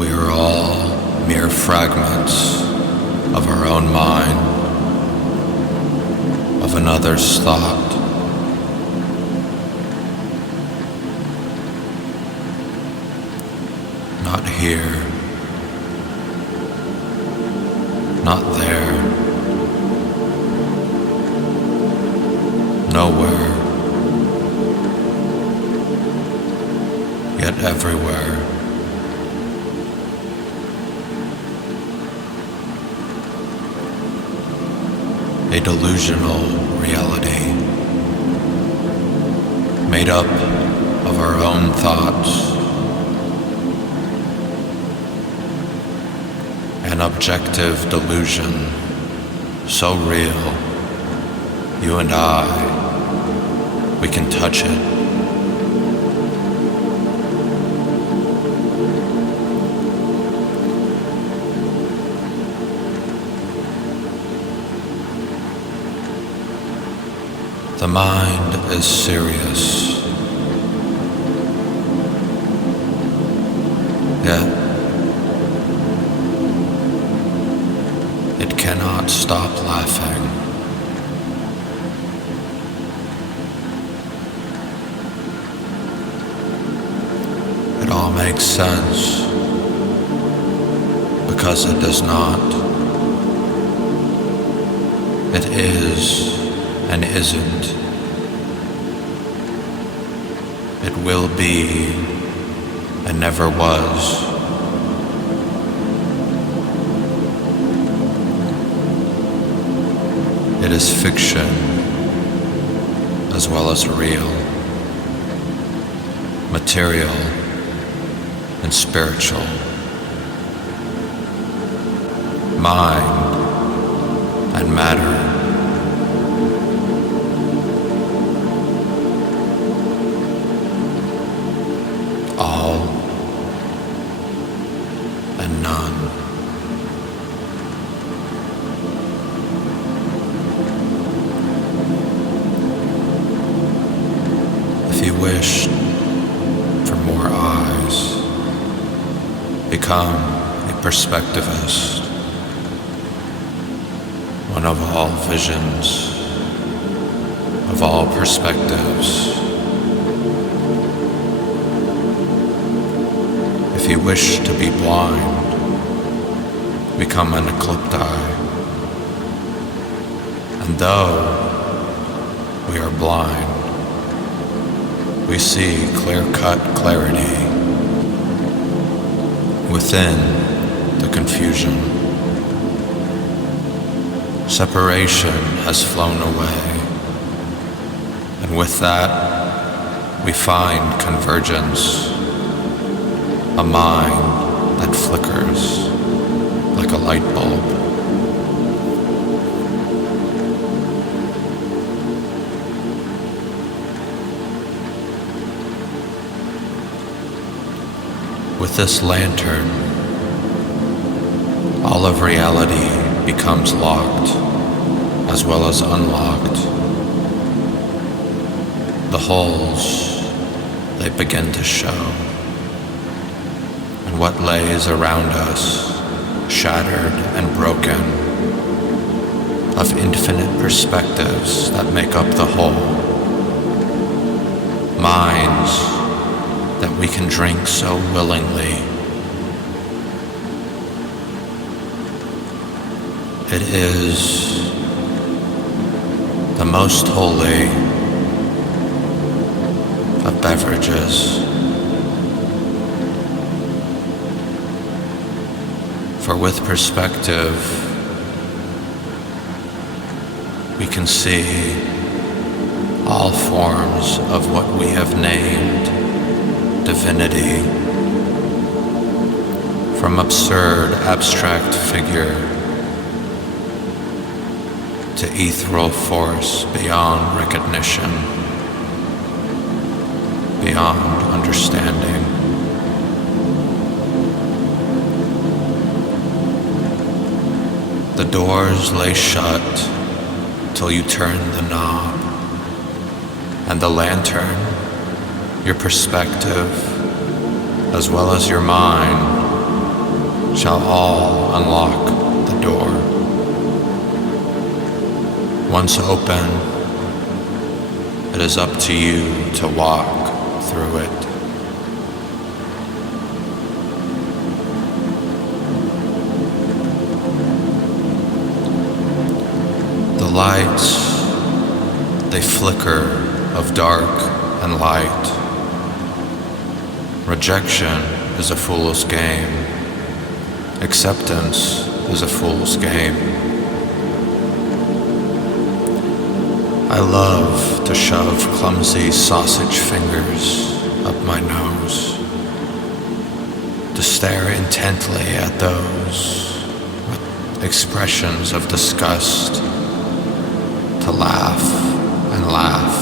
We are all mere fragments of our own mind, of another's thought. Not here, not there, nowhere, yet everywhere. A delusional reality made up of our own thoughts. An objective delusion so real, you and I, we can touch it. The mind is serious, yet it cannot stop laughing. It all makes sense because it does not. It is and isn't. It will be and never was. It is fiction as well as real, material and spiritual, mind and matter. All and none. If you wish for more eyes, become a perspectivist, one of all visions, of all perspectives. If you wish to be blind, become an eclipti. And though we are blind, we see clear-cut clarity within the confusion. Separation has flown away, and with that, we find convergence. A mind that flickers like a light bulb. With this lantern, all of reality becomes locked as well as unlocked. The holes, they begin to show. And what lays around us, shattered and broken, of infinite perspectives that make up the whole. Minds that we can drink so willingly. It is the most holy of beverages. For with perspective, we can see all forms of what we have named divinity, from absurd abstract figure to ethereal force beyond recognition, beyond understanding. The doors lay shut till you turn the knob, and the lantern, your perspective, as well as your mind, shall all unlock the door. Once open, it is up to you to walk through it. The lights, they flicker of dark and light. Rejection is a fool's game. Acceptance is a fool's game. I love to shove clumsy sausage fingers up my nose, to stare intently at those with expressions of disgust, to laugh and laugh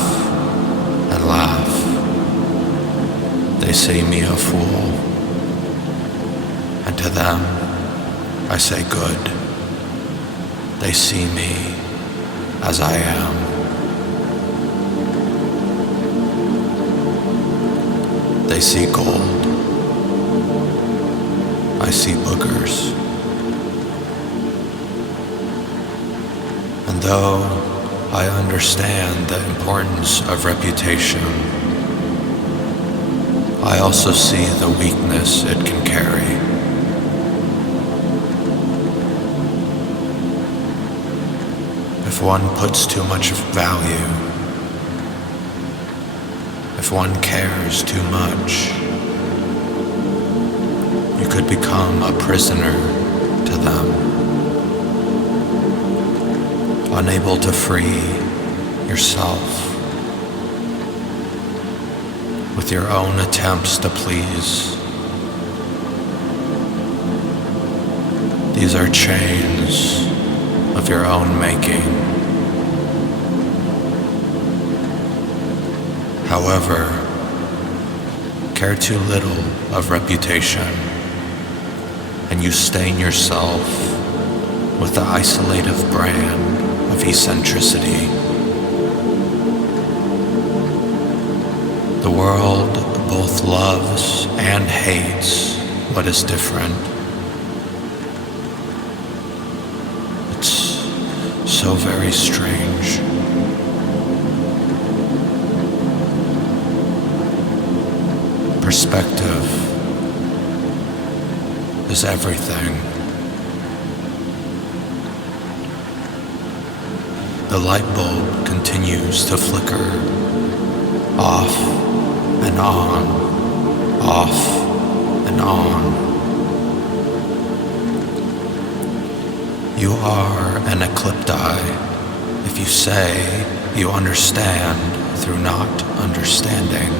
and laugh. They say me a fool, and to them I say good. They see me as I am. They see gold. I see boogers. And though I understand the importance of reputation, I also see the weakness it can carry. If one puts too much value, if one cares too much, you could become a prisoner to them, unable to free yourself with your own attempts to please. These are chains of your own making. However, care too little of reputation, and you stain yourself with the isolative brand of eccentricity. The world both loves and hates what is different. It's so very strange. Perspective is everything. The light bulb continues to flicker off and on, off and on. You are an eclipti if you say you understand through not understanding.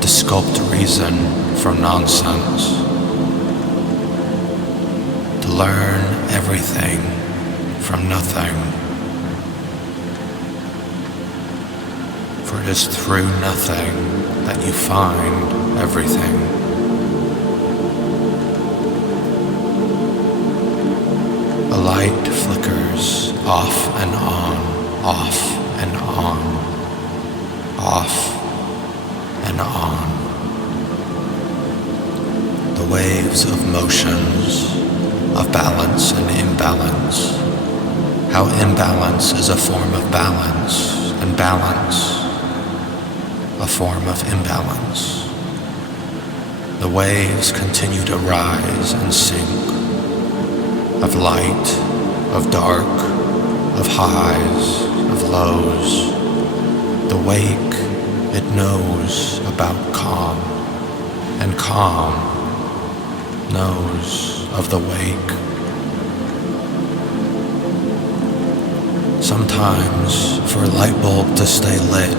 To sculpt reason from nonsense, to learn everything from nothing, for it is through nothing that you find everything. A light flickers off and on, off and on, off and on. The waves of motions, of balance and imbalance. How imbalance is a form of balance, and balance a form of imbalance. The waves continue to rise and sink, of light, of dark, of highs, of lows. The wake, it knows about calm, and calm knows of the wake. Sometimes, for a light bulb to stay lit,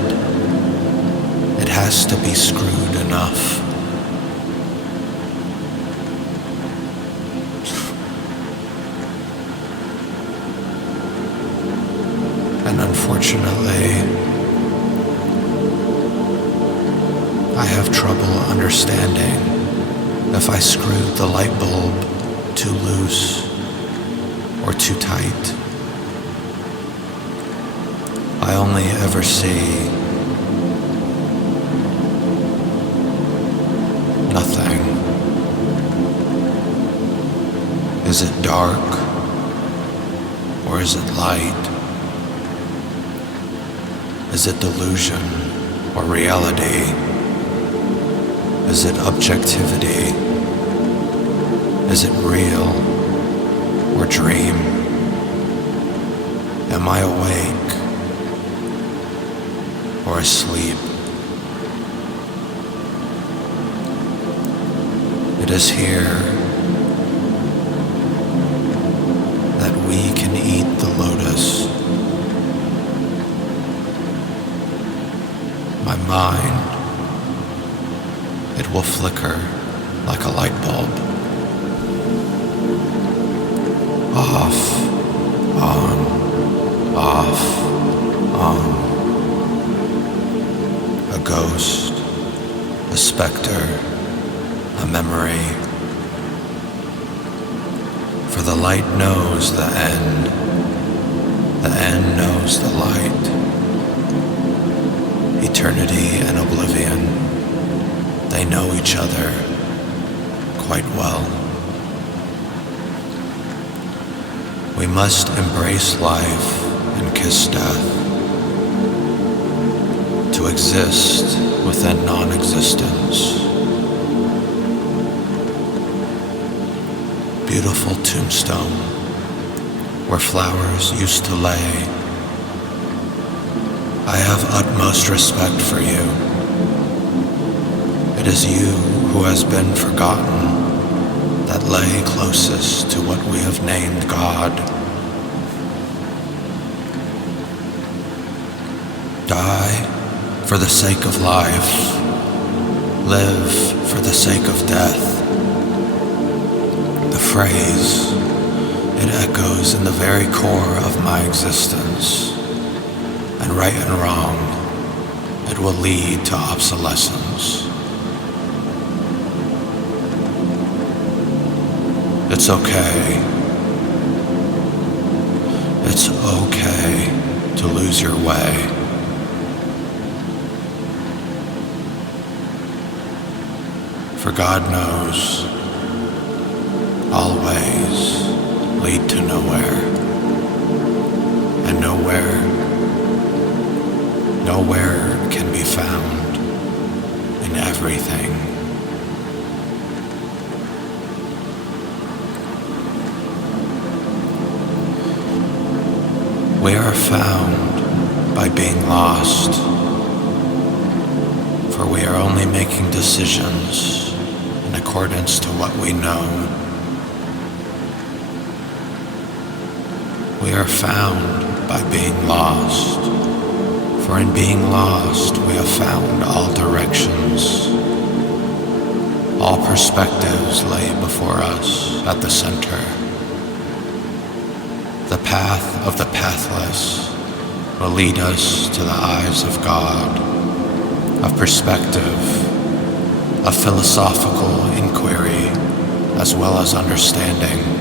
it has to be screwed enough. And unfortunately, I have trouble understanding if I screwed the light bulb too loose or too tight. I only ever see nothing. Is it dark or is it light? Is it delusion or reality? Is it objectivity? Is it real or dream? Am I awake or asleep? It is here that we can eat the lotus. My mind, it will flicker like a light bulb. Off, on, off, on. A ghost, a specter, a memory. For the light knows the end knows the light. Eternity and oblivion, they know each other quite well. We must embrace life and kiss death, to exist within non-existence. Beautiful tombstone where flowers used to lay. I have utmost respect for you. It is you who has been forgotten that lay closest to what we have named God. Die for the sake of life. Live for the sake of death. The phrase, it echoes in the very core of my existence. And right and wrong, it will lead to obsolescence. It's okay. It's okay to lose your way. For God knows all ways lead to nowhere, and nowhere can be found in everything. We are found by being lost, for we are only making decisions in accordance to what we know. We are found by being lost, for in being lost we have found all directions. All perspectives lay before us at the center. The path of the pathless will lead us to the eyes of God, of perspective, of philosophical inquiry, as well as understanding.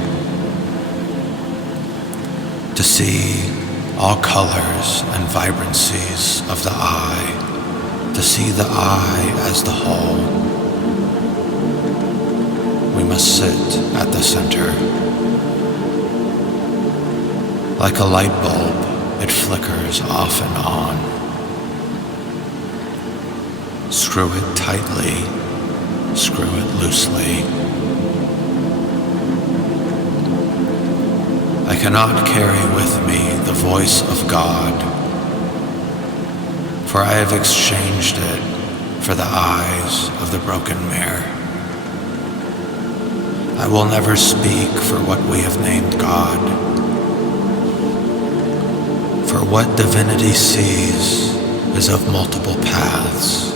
To see all colors and vibrancies of the eye, to see the eye as the whole. We must sit at the center. Like a light bulb, it flickers off and on. Screw it tightly, screw it loosely. I cannot carry with me the voice of God, for I have exchanged it for the eyes of the broken mare. I will never speak for what we have named God, for what divinity sees is of multiple paths.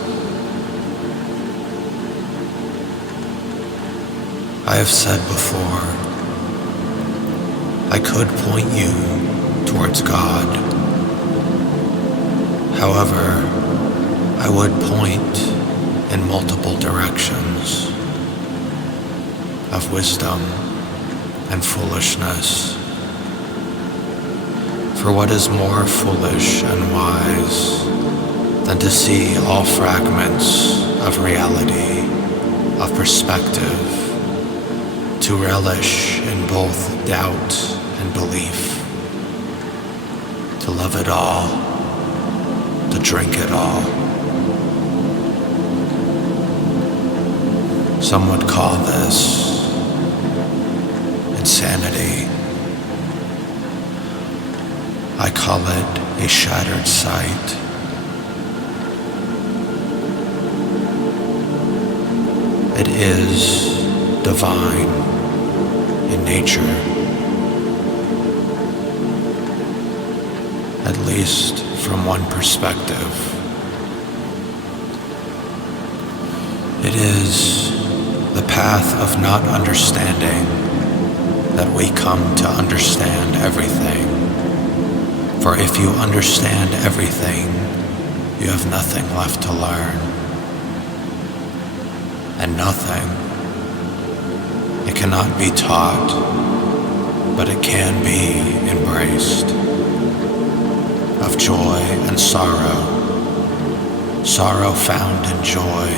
I have said before, I could point you towards God. However, I would point in multiple directions of wisdom and foolishness. For what is more foolish and wise than to see all fragments of reality, of perspective, to relish in both doubt and belief, to love it all, to drink it all. Some would call this insanity. I call it a shattered sight. It is divine in nature, at least from one perspective. It is the path of not understanding that we come to understand everything. For if you understand everything, you have nothing left to learn. And nothing, it cannot be taught, but it can be embraced. Of joy and sorrow, sorrow found in joy,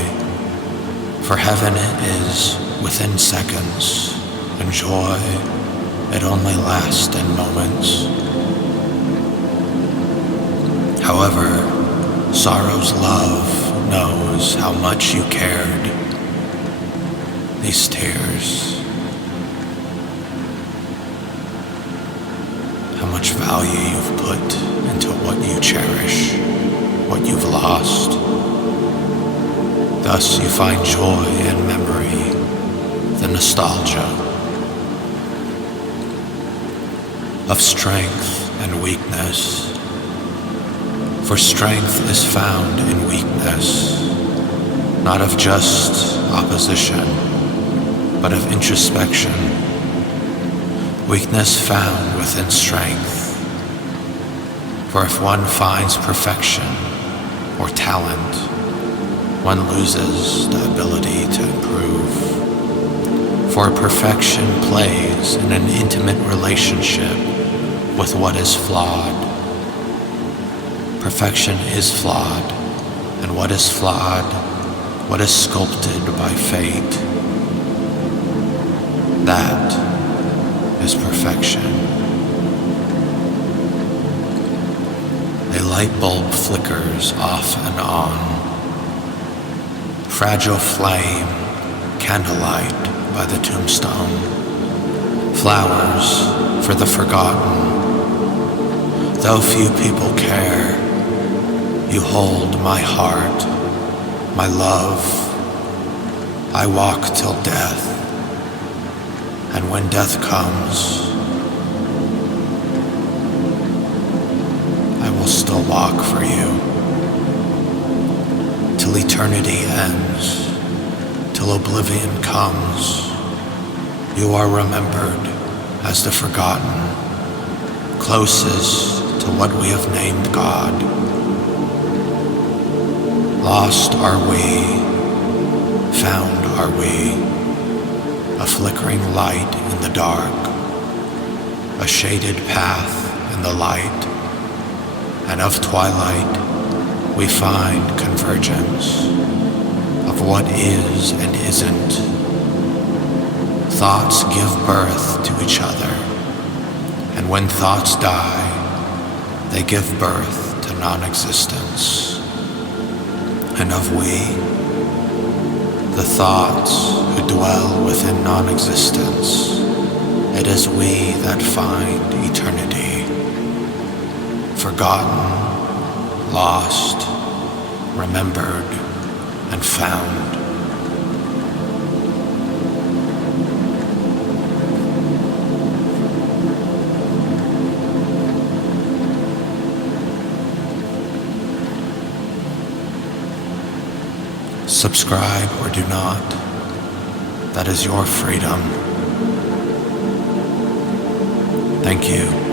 for heaven is within seconds, and joy, it only lasts in moments. However, sorrow's love knows how much you cared. These tears, how much value you've put into what you cherish, what you've lost. Thus you find joy in memory, the nostalgia of strength and weakness. For strength is found in weakness, not of just opposition, but of introspection. Weakness found within strength. For if one finds perfection or talent, one loses the ability to improve. For perfection plays in an intimate relationship with what is flawed. Perfection is flawed, and what is flawed, what is sculpted by fate, that is perfection. A light bulb flickers off and on. Fragile flame, candlelight by the tombstone. Flowers for the forgotten. Though few people care, you hold my heart, my love. I walk till death. And when death comes, I will still walk for you. Till eternity ends, till oblivion comes, you are remembered as the forgotten, closest to what we have named God. Lost are we, found are we. A flickering light in the dark, a shaded path in the light, and of twilight we find convergence of what is and isn't. Thoughts give birth to each other, and when thoughts die, they give birth to non-existence. And of we, the thoughts who dwell within non-existence, it is we that find eternity, forgotten, lost, remembered, and found. Subscribe or do not. That is your freedom. Thank you.